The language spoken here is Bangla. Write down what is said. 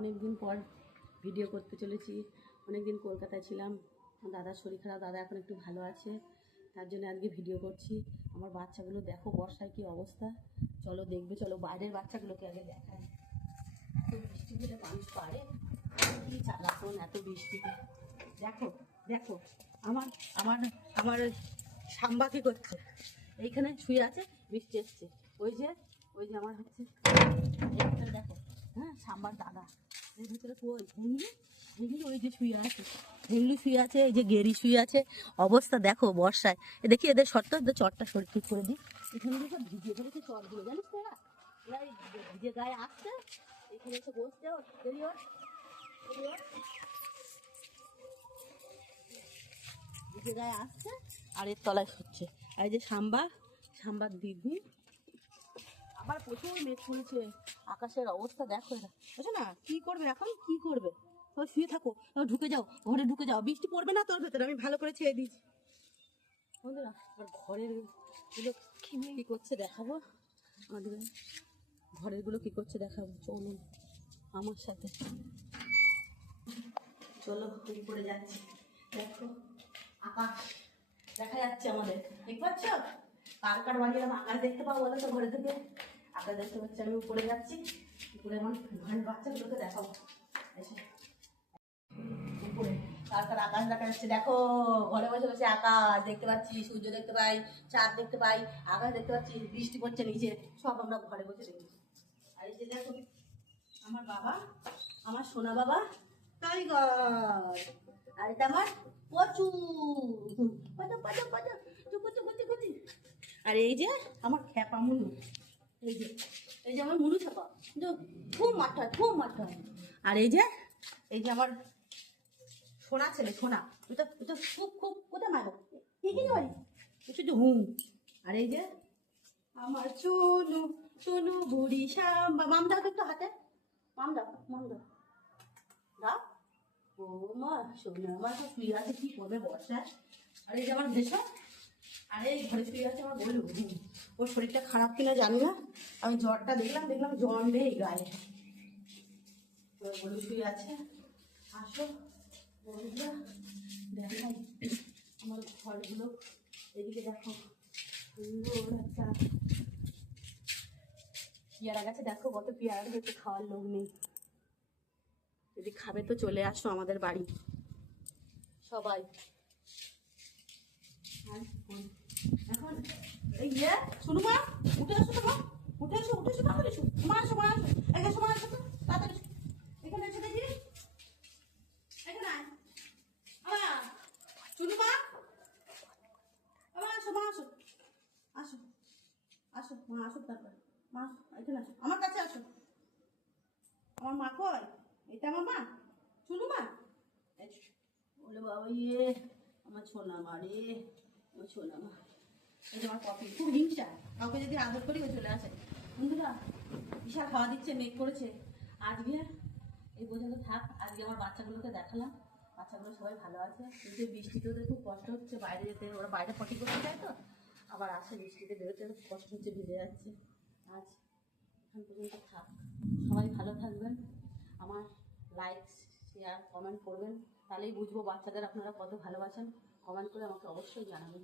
অনেক দিন পর ভিডিও করতে চলেছি। অনেক দিন কলকাতায় ছিলাম, দাদার শরীর খারাপ, দাদা এখন একটু ভালো আছে, তার জন্য আজকে ভিডিও করছি। আমার বাচ্চাগুলো দেখো বর্ষায় কী অবস্থা, চলো দেখবে, চলো বাইরের বাচ্চাগুলোকে আগে দেখায়। এত বৃষ্টি হলে মানুষ পারে কি চালাতন, এত বৃষ্টিতে। দেখো দেখো আমার আমার আমার সাম্বা কী করছে, এইখানে শুয়ে আছে, বৃষ্টি এসছে। ওই যে আমার হচ্ছে দেখো, হ্যাঁ সাম্বার দাদা, এর ভিতরে কই ভেঙ্গলি ওই যে শুয়ে আছে, ভেঙ্গলি শুয়ে আছে, এই যে গেরি শুয়ে আছে। অবস্থা দেখো বর্ষায়। দেখি এদের শর্ত, এদের চটটা শরীর ঠিক করে দিই। এখানে সব ভিজে ফেলেছে চটগুলো, জানিস তো এরা ভিজে গায়ে আসছে, এখানে এসে বসছে। দেরি ওর ভিজে গায়ে আসছে আর এর তলায় হচ্ছে। আর এই যে সাম্বার দিদি, আবার প্রচুর মেঘ পড়েছে, আকাশের অবস্থা দেখো। এরা বুঝছো না কি করবে এখন, কি করবে? তো শুয়ে থাকো, ঢুকে যাও, ঘরে ঢুকে যাও, বৃষ্টি পড়বে না তোর ভেতরে, আমি ভালো করে ছেড়ে দিয়েছি। বন্ধুরা এবার ঘরের গুলো কি করছে দেখাবো, আমাদের ঘরের গুলো কি করছে দেখাবো, চলুন আমার সাথে, চলো উপরে যাচ্ছি। দেখো আকাশ দেখা যাচ্ছে আমাদের, দেখতে পাচ্ছ? কার বানিয়েলাম আকাশ দেখতে পাবো বলো তো ঘরে থেকে? আকাশ দেখতে পাচ্ছি, আমি উপরে যাচ্ছি, উপরে আমার ঘরের বাচ্চাগুলোকে দেখাবো। উপরে কার আকাশ দেখা যাচ্ছে, দেখো ঘরে বসে বসে আকাশ দেখতে পাচ্ছি, সূর্য দেখতে পাই, চাঁদ দেখতে পাই, আকাশ দেখতে পাচ্ছি, বৃষ্টি পড়ছে নিচে, সব আমরা ঘরে বসে দেখি। আর এই যে দেখো আমার বাবা, আমার সোনা বাবা টাইগার, আর এটা আমার পচু, আর এই যে আমার খ্যাপা মুনু, এই যে আমার মুনু ছাপা, খুব মাঠা। আর এই যে আমার সোনা ছেলে, সোনা, এটা খুব কোথায় মারবো, কি বাড়ি শুধু হুম। আর এই যে আমার চনু বুড়ি শ্যামা, মাম দাও তো একটু হাতে, মাম দাও দাও। ও মা সোনা আমার তো শুয়ে আছে, কি করবে বর্ষায়। আর এই যে আমার ভেসা, আরে এই ঘরে শুয়ে আছে আমার বলু, ওর শরীরটা খারাপ কিনা জানি না, আমি জ্বরটা দেখলাম জ্বর নেই গায়ে, বলু শুয়ে আছে। আসো বন্ধুরা দেখাই আমার ঘরগুলো, এদিকে দেখো সুন্দর একটা পেয়ারা গাছে, দেখো কত পেয়ারা হচ্ছে, খাওয়ার লোক নেই, যদি খাবে তো চলে আসো আমাদের বাড়ি সবাই। এখন এই শুনু মা, উঠে আসো তো মা, উঠে আসো তাড়াতাড়ি এসো, মা আসো তো তাড়াতাড়ি এখানে এসে দেখি, এখানে আয় শুনু মা, আসো মা আসো, তারপর মা এখানে আসো, আমার কাছে আসো। আমার মা কই? এটা আমার মা, শুনু মা, বলে বাবা ইয়ে আমার ছোনা মা রে, আমার ছোনা মা। এই যে আমার কপি খুব হিংসা, কাউকে যদি আদর করি ও চলে আসে। বন্ধুরা বিশাল খাওয়া দিচ্ছে, মেঘ করেছে, আজকে এই পর্যন্ত থাক। আজকে আমার বাচ্চাগুলোকে দেখালাম, বাচ্চাগুলো সবাই ভালো আছে, কিন্তু বৃষ্টিতে ওদের খুব কষ্ট হচ্ছে বাইরে যেতে, ওরা বাইরে পটি করতে যায় তো, আবার আসে বৃষ্টিতে বেরোতে কষ্ট হচ্ছে, ভিজে যাচ্ছে। আজ এখান পর্যন্ত থাক, সবাই ভালো থাকবেন, আমার লাইক শেয়ার কমেন্ট করবেন, তাহলেই বুঝবো বাচ্চাদের আপনারা কত ভালোবাসেন। কমেন্ট করে আমাকে অবশ্যই জানাবেন।